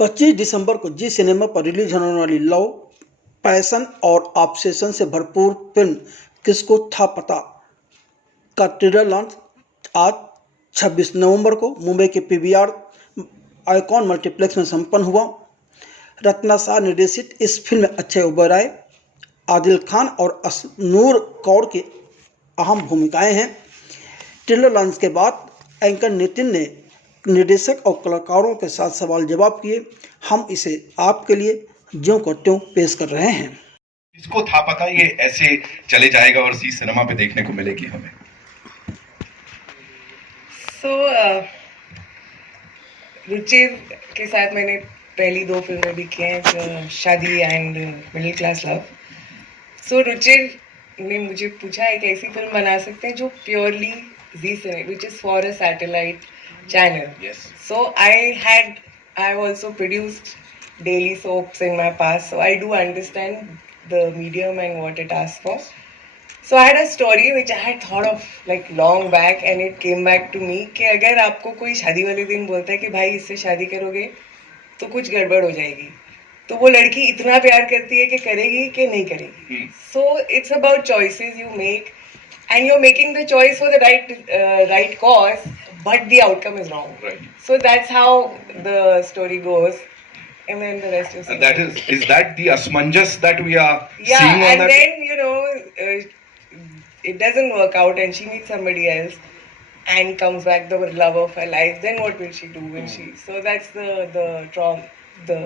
25 दिसंबर को जी सिनेमा पर रिलीज होने वाली लव, पैशन और ऑब्सेशन से भरपूर फिल्म किसको था पता का ट्रेलर लॉन्च आज 26 नवंबर को मुंबई के पीवीआर आइकॉन मल्टीप्लेक्स में संपन्न हुआ। रत्ना शाह निर्देशित इस फिल्म में अक्षय ओबेरॉय, आदिल खान और अशनूर कौर की अहम भूमिकाएं हैं। ट्रेलर लॉन्च के बाद एंकर नितिन ने निर्देशक और कलाकारों के साथ सवाल जवाब किए। हम इसे आपके लिए ज्यों का त्यों पेश कर रहे हैं। इसको था पता ये ऐसे चले जाएगा और जी सिनेमा पे देखने को मिलेगी हमें। रुचिर के साथ मैंने पहली 2 फिल्में भी की हैं, शादी and middle class love. Ruchir ने मुझे पूछा एक ऐसी फिल्म बना सकते हैं जो purely Zee cinema, which is for a satellite channel. Yes. So I've also produced daily soaps in my past, so I do understand the medium and what it asks for. So I had a story which I had thought of like long back, and it came back to me कि अगर आपको कोई शादी वाले दिन बोलता है कि भाई इससे शादी करोगे तो कुछ गड़बड़ हो जाएगी, तो वो लड़की इतना प्यार करती है कि करेगी कि नहीं करेगी. So it's about choices you make, and you're making the choice for the right cause, but the outcome is wrong. Right. So that's how the story goes, and then the rest is. And that is that the asmanjas that we are yeah, seeing on and that? then it doesn't work out, and she meets somebody else, and comes back the love of her life. Then what will she do? Will she? So that's the trauma, the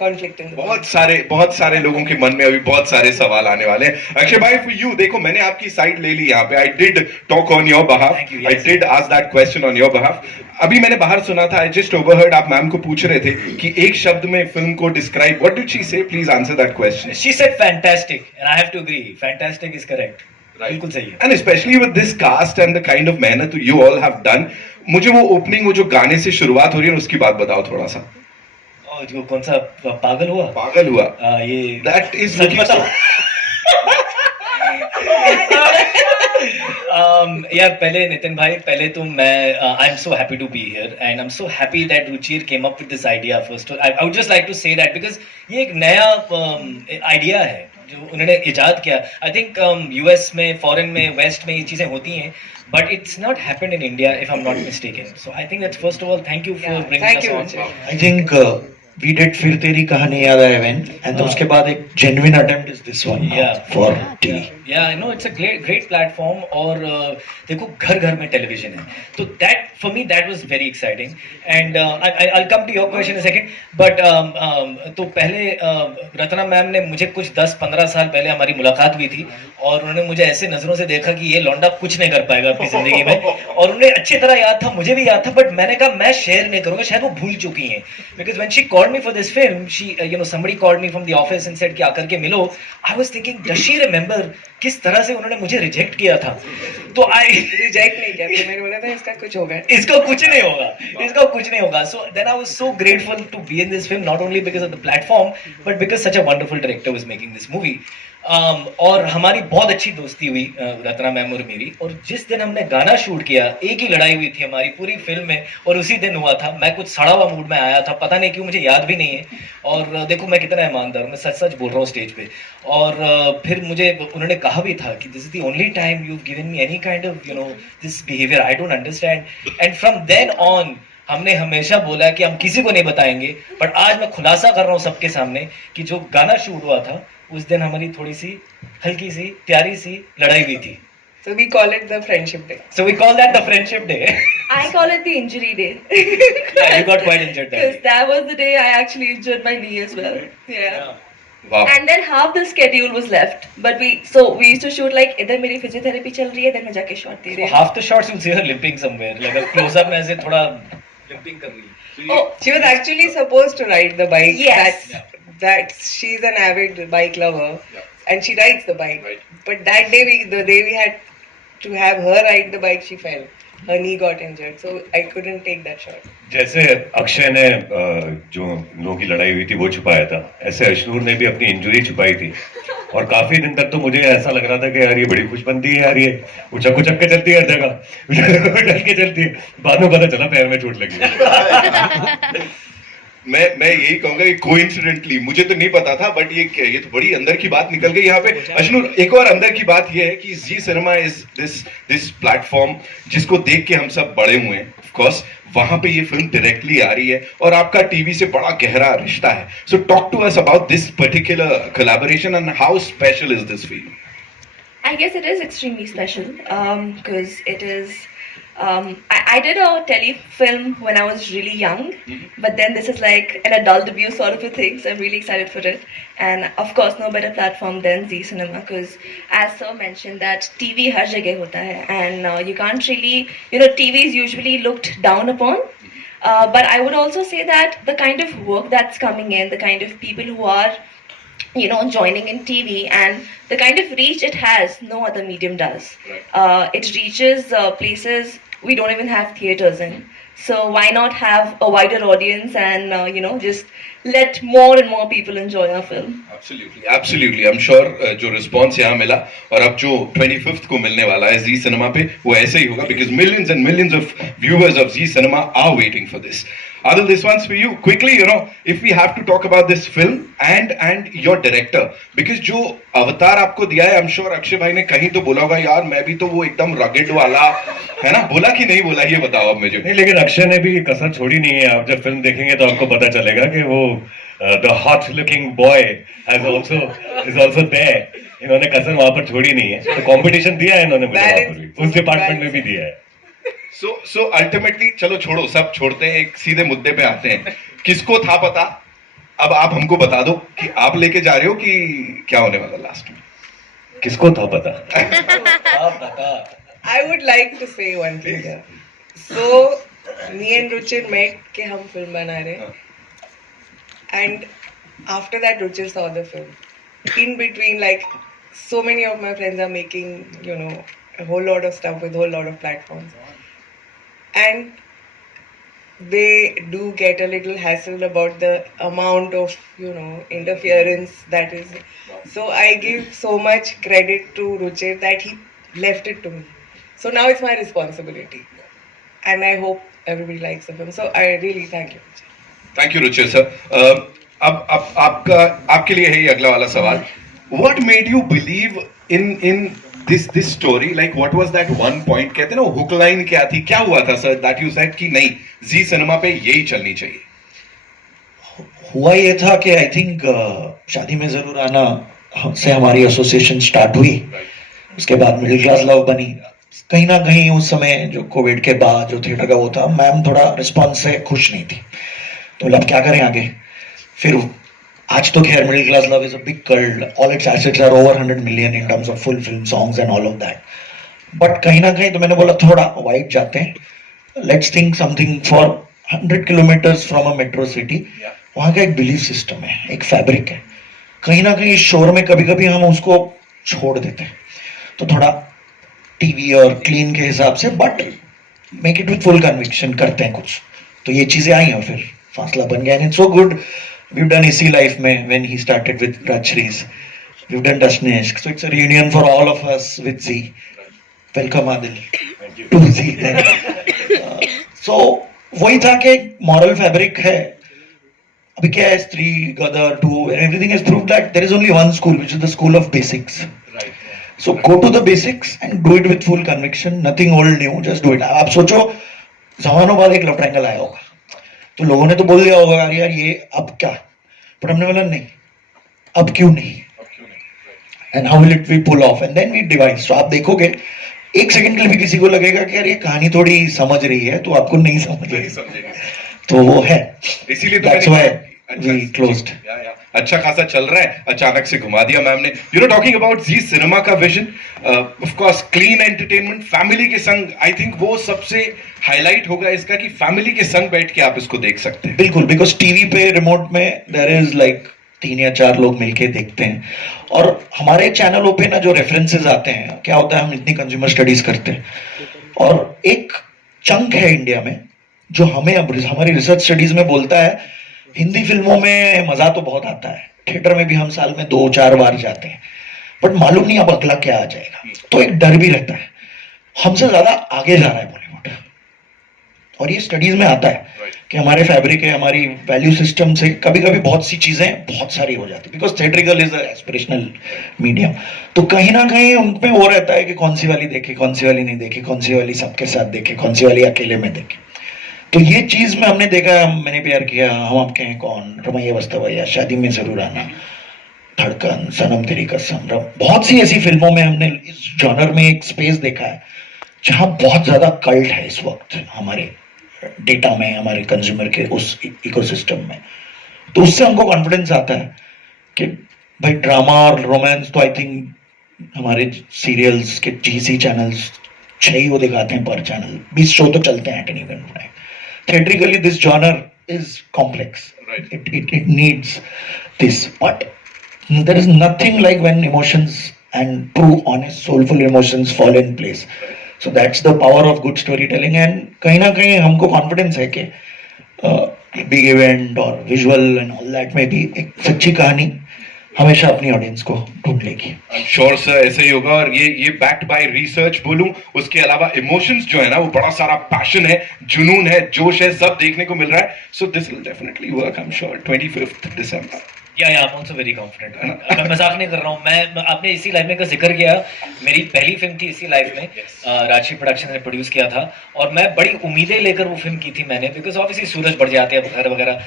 conflict in the बहुत सारे लोगों के मन में अभी बहुत सारे सवाल आने वाले हैं। अक्षय भाई, फॉर यू, देखो मैंने आपकी साइड ले ली यहाँ पे। I did talk on your behalf, I did ask that question on your behalf. अभी मैंने बाहर सुना था, आई जस्ट ओवरहर्ड, आप मैम को पूछ रहे थे कि एक शब्द में फिल्म को describe, what did she say? Please answer that question. She said fantastic, and I have to agree, fantastic is correct. बिल्कुल सही है। And specially with this cast and the kind of मेहनत यू ऑल हैव डन, मुझे वो opening, वो जो गाने से शुरुआत हो रही है उसकी बात बताओ थोड़ा सा। जो कौन सा पागल हुआ? पागल हुआ, ये दैट इज सच बताओ। यार पहले नितिन भाई, पहले तो मैं I am so happy to be here, and I am so happy that Ruchir came up with this idea first. I would just like to say that because ये एक नया आइडिया है जो उन्होंने इजाद किया। आई थिंक यूएस में, foreign में, वेस्ट में ये चीज़ें होती हैं, but it's not happened in India if I'm not mistaken. So I think that's, first of all, thank you for bringing us on. I think we did फिर तेरी कहानी याद है event, and उसके बाद एक genuine attempt is this one for TV. Yeah, I know it's a great platform, और देखो घर घर में टेलीविजन है, तो that for me that was very exciting, and I'll come to your question in a second, but तो पहले Ratna ma'am ने मुझे कुछ 10-15 साल पहले हमारी मुलाकात हुई थी, और उन्होंने मुझे ऐसे नजरों से देखा कि ये लौंडा कुछ नहीं कर पाएगा अपनी जिंदगी में, और उन्हें अच्छी तरह याद था, मुझे भी याद था, बट मैंने कहा मैं शेयर नहीं करूंगा, शायद वो भूल चुकी हैं, because when she called me for this film, she somebody called me from the office and said कि आकर के मिलो। I was thinking, does she remember किस तरह से उन्होंने मुझे रिजेक्ट किया था? तो आई रिजेक्ट नहीं किया, मैंने बोला था इसका कुछ होगा, इसका कुछ नहीं होगा, इसका कुछ नहीं होगा। So then I was so grateful to be in this film, not only because of the platform, but because such a wonderful director was making this movie. और हमारी बहुत अच्छी दोस्ती हुई रत्ना मैम और मेरी, और जिस दिन हमने गाना शूट किया, एक ही लड़ाई हुई थी हमारी पूरी फिल्म में, और उसी दिन हुआ था। मैं कुछ सड़ा हुआ मूड में आया था, पता नहीं क्यों, मुझे याद भी नहीं है, और देखो मैं कितना ईमानदार हूँ, मैं सच सच बोल रहा हूँ स्टेज पे। और फिर मुझे उन्होंने कहा भी था कि this is the only time you given me any kind of this behaviour, I don't understand, and from then on हमने हमेशा बोला कि हम किसी को नहीं बताएंगे, बट आज मैं खुलासा कर रहा हूँ सबके सामने कि जो गाना शूट हुआ था उस दिन हमारी थोड़ी सी हल्की सी प्यारी सी लड़ाई हुई थी। So we call it the friendship day. So we call that the friendship day. I call it the injury day. Yeah, you got quite injured that Because day. that was the day I actually injured my knee as well. Yeah. Wow. And then half the schedule was left, but we used to shoot like इधर मेरी physiotherapy चल रही है, then मैं जाके shot दे रही हूँ. Half the shots you'll see her limping somewhere, like a close up में ऐसे थोड़ा limping कर रही है. Oh, she was actually supposed to ride the bike. Yes. That's she's an avid bike lover, and she rides the bike. Right. But that day, the day we had to have her ride the bike, she fell. Her knee got injured, so I couldn't take that shot. जैसे अक्षय ने जो लोगों की लड़ाई हुई थी वो छुपाया था, ऐसे अशनूर ने भी अपनी इंजरी छुपाई थी, और काफी दिन तक तो मुझे ऐसा लग रहा था कि यार ये बड़ी खुशबंदी है यार, ये उचक उचक के चलती है हर जगह, उछल के चलती है, बाद में पता चला पैर में चोट लगी। मैं यही कहूंगा कि कोइंसिडेंटली, मुझे तो नहीं पता था, बट ये तो बड़ी अंदर की बात निकल गई यहाँ पे। अशनूर, एक और अंदर की बात ये है कि जी सिनेमा इज दिस प्लेटफॉर्म जिसको देख के हम सब बड़े हुए हैं। ऑफ कोर्स वहां पे ये फिल्म डायरेक्टली आ रही है और आपका टीवी से बड़ा गहरा रिश्ता है। So talk to us about this particular collaboration and how special is this film. I guess it is extremely special because it is. I did a telefilm when I was really young, but then this is like an adult debut sort of a thing, so I'm really excited for it. And of course, no better platform than Zee Cinema because, as Sir mentioned, that TV har jagah hota hai, and you can't really, TV is usually looked down upon. But I would also say that the kind of work that's coming in, the kind of people who are joining in TV and the kind of reach it has, no other medium does. It reaches places we don't even have theaters in. So why not have a wider audience and just let more and more people enjoy our film. Absolutely. I'm sure जो response यहाँ मिला और अब जो 25th को मिलने वाला है जी सिनेमा पे, वो ऐसे ही होगा because millions and millions of viewers of Zee Cinema are waiting for this. Adil, this one's for you. Quickly, if we have to talk about this film and your director, because जो अवतार आपको दिया है, I'm sure Akshay भाई ने कहीं तो बोला होगा यार मैं भी तो वो एकदम रगेड वाला है ना, बोला कि नहीं बोला, ये बताओ अब मुझे। नहीं, लेकिन अक्षय ने भी कसर छोड़ी नहीं है। आप जब फिल्म देखेंगे तो आपको पता चलेगा कि वो the hot looking boy is also there. इन्होंने कसर वहां पर छोड़ी नहीं है, तो कंपटीशन दिया है इन्होंने मुझे वहां पर भी, उस डिपार्टमेंट में भी दिया है। सो अल्टीमेटली चलो छोड़ो, सब छोड़ते हैं, एक सीधे मुद्दे पे आते हैं। किसको था पता, अब आप हमको बता दो कि आप लेके जा रहे हो कि क्या होने वाला लास्ट में? किसको था पता? I would like to say one thing here. So, me and Ruchir met कि हम फिल्म बना रहे हैं, and after that Ruchir saw the film. In between, like so many of my friends are making, a whole lot of stuff with a whole lot of platforms, and they do get a little hassle about the amount of interference that is. So I give so much credit to Ruchir that he left it to me. So now it's my responsibility, and I hope everybody likes the film. So I really thank you. Thank you Ruchir sir. अब आपके लिए है ये अगला वाला सवाल। What made you believe in this story, like what was that one point, कहते हैं ना हुक लाइन क्या थी, क्या हुआ था सर दैट यू सेड कि नहीं जी सिनेमा पे यही चलनी चाहिए? हुआ ये था कि आई थिंक शादी में जरूर आना से हमारी एसोसिएशन स्टार्ट हुई, उसके बाद मिडिल क्लास लव बनी। कहीं ना कहीं उस समय जो कोविड के बाद जो थिएटर का वो था, मैम थोड़ा रिस्पॉन्स से खुश नहीं थी, तो अब क्या करें आगे। फिर आज तो खैर middle class love is a big cult, all its assets are over 100 million in terms of full film songs and all of that. But कहीं ना कहीं तो मैंने बोला थोड़ा वाइड जाते हैं, let's think something for 100 kilometres from a metro city. वहाँ का एक बिलीफ सिस्टम है, एक फैब्रिक है, कहीं ना कहीं शोर में कभी कभी हम उसको छोड़ देते हैं, तो थोड़ा टीवी और क्लीन के हिसाब से but make it with full conviction करते हैं कुछ, तो ये चीजें आई और फिर फासला बन गया। And so good we done इसी लाइफ में when he started with Rajshri's, we done डस्टनेस्क, so it's a reunion for all of us with Zee. Welcome Adil to Zee. सो वही था कि मॉरल फैब्रिक है। अभी क्या है, Stree Gadar two everything is proved that there is only one school which is the school of basics. So go to the basics and do it with full conviction, nothing old new, just do it. आप सोचो जमानों बाद एक love triangle आया होगा तो लोगों ने तो बोल दिया होगा यार ये अब क्या, पर हमने बोला नहीं, अब क्यों नहीं, and how will it we pull off and then we devise. So आप देखोगे एक सेकंड के लिए भी किसी को लगेगा कि यार ये कहानी थोड़ी समझ रही है, तो आपको नहीं समझ रही, तो वो है, इसीलिए that's why we closed. अच्छा खासा चल रहा है, अचानक से घुमा दिया मैम ने। टॉकिंग अबाउट जी सिनेमा का vision, of course clean entertainment, family के संग, आई थिंक वो सबसे हाईलाइट होगा इसका कि फैमिली के संग बैठ के आप इसको देख सकते हैं। बिल्कुल, बिकॉज टीवी पे रिमोट में देयर इज लाइक 3 या 4 लोग मिलके देखते हैं, और हमारे चैनलों पे ना जो रेफरेंसेस आते हैं, क्या होता है हम इतनी कंज्यूमर स्टडीज करते हैं, और एक चंक है इंडिया में जो हमें अब हमारी रिसर्च स्टडीज में बोलता है हिंदी फिल्मों में मजा तो बहुत आता है, थिएटर में भी हम साल में 2-4 बार जाते हैं, बट मालूम नहीं अब अगला क्या आ जाएगा, तो एक डर भी रहता है। हमसे ज्यादा आगे जा रहा है बॉलीवुड, और ये स्टडीज में आता है कि हमारे फैब्रिक है, हमारी वैल्यू सिस्टम से कभी कभी बहुत सी चीजें बहुत सारी हो जाती है, because theatrical is aspirational medium. तो कहीं ना कहीं उनमें वो रहता है कि कौन सी वाली देखे, कौन सी वाली नहीं देखे, कौन सी वाली सबके साथ देखे, कौन सी वाली अकेले में देखे। तो ये चीज में हमने देखा, मैंने प्यार किया, हम आपके हैं कौन, रमैया वस्तवैया, शादी में जरूर आना, धड़कन, सनम तेरी कसम, बहुत सी ऐसी फिल्मों में हमने इस जॉनर में एक स्पेस देखा है जहां बहुत ज्यादा कल्ट है इस वक्त हमारे डेटा में, हमारे कंज्यूमर के उस इकोसिस्टम में। तो उससे हमको कॉन्फिडेंस आता है कि भाई ड्रामा और रोमांस तो आई थिंक हमारे सीरियल्स के जीसी चैनल्स 6 ही वो दिखाते हैं पर चैनल, 20 शो तो चलते हैं at any given time. Theatrically, this genre is complex. Right. It needs this, but there is nothing like when emotions and true, honest, soulful emotions fall in place. So that's the power of good storytelling. And कहीं ना कहीं हमको confidence है कि big event और visual and all that में भी एक सच्ची कहानी हमेशा अपनी ऑडियंस को ढूंढ लेगी। श्योर सर, ऐसे ही होगा। और ये बैक्ड बाय रिसर्च बोलूं, उसके अलावा इमोशंस जो है ना, वो बड़ा सारा पैशन है, जुनून है, जोश है, सब देखने को मिल रहा है। So this will definitely work, I am sure. 25 दिसंबर। या I am also very confident. मैं मजाक नहीं कर रहा हूँ। मैं आपने इसी लाइफ में का जिक्र किया, मेरी पहली फिल्म थी इसी लाइफ में, राजश्री प्रोडक्शन ने प्रोड्यूस किया था, और मैं बड़ी उम्मीदें लेकर वो फिल्म की थी मैंने, बिकॉज ऑब्वियसली सूरज बढ़ जाते हैं वगैरह वगैरह।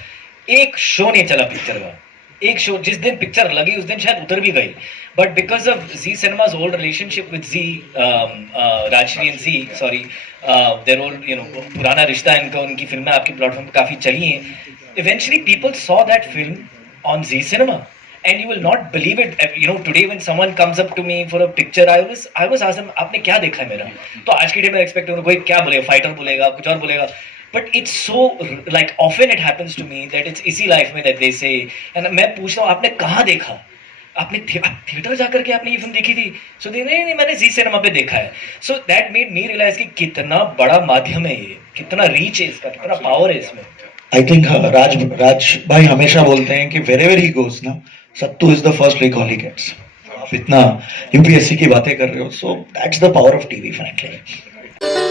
एक शो नहीं चला पिक्चर का, एक शो, जिस दिन पिक्चर लगी उस दिन शायद उतर भी गई, but because of Zee cinema's old relationship with Zee, Rajshri and Zee, sorry, their old, you know, पुराना रिश्ता इनका, उनकी फिल्में आपकी प्लेटफॉर्म पे काफी चली हैं। Eventually people saw that film on Zee Cinema, and you will not believe it. You know, today when someone comes up to me for a picture, I always ask them, आपने क्या देखा है मेरा? तो आज के डे में expect करूँगा कोई क्या बोलेगा, फाइटर बोलेगा, कुछ और बोलेगा, but it's so like often it happens to me that it's इसी लाइफ में that they say, and मैं पूछता हूँ आपने कहाँ देखा? आपने थिएटर जाकर के आपने ये फिल्म देखी थी? सो नहीं, मैंने जी सिनेमा पे देखा है। So that made me realise कि कितना बड़ा माध्यम है ये, कितना रीच है इसका, कितना पावर है इसमें। आई थिंक राज भाई हमेशा बोलते हैं कि वेरेवर ही गोस ना, sattu is the first recall he gets. आप इतना यूपीएससी की बातें कर रहे हो, so that's the power of TV frankly.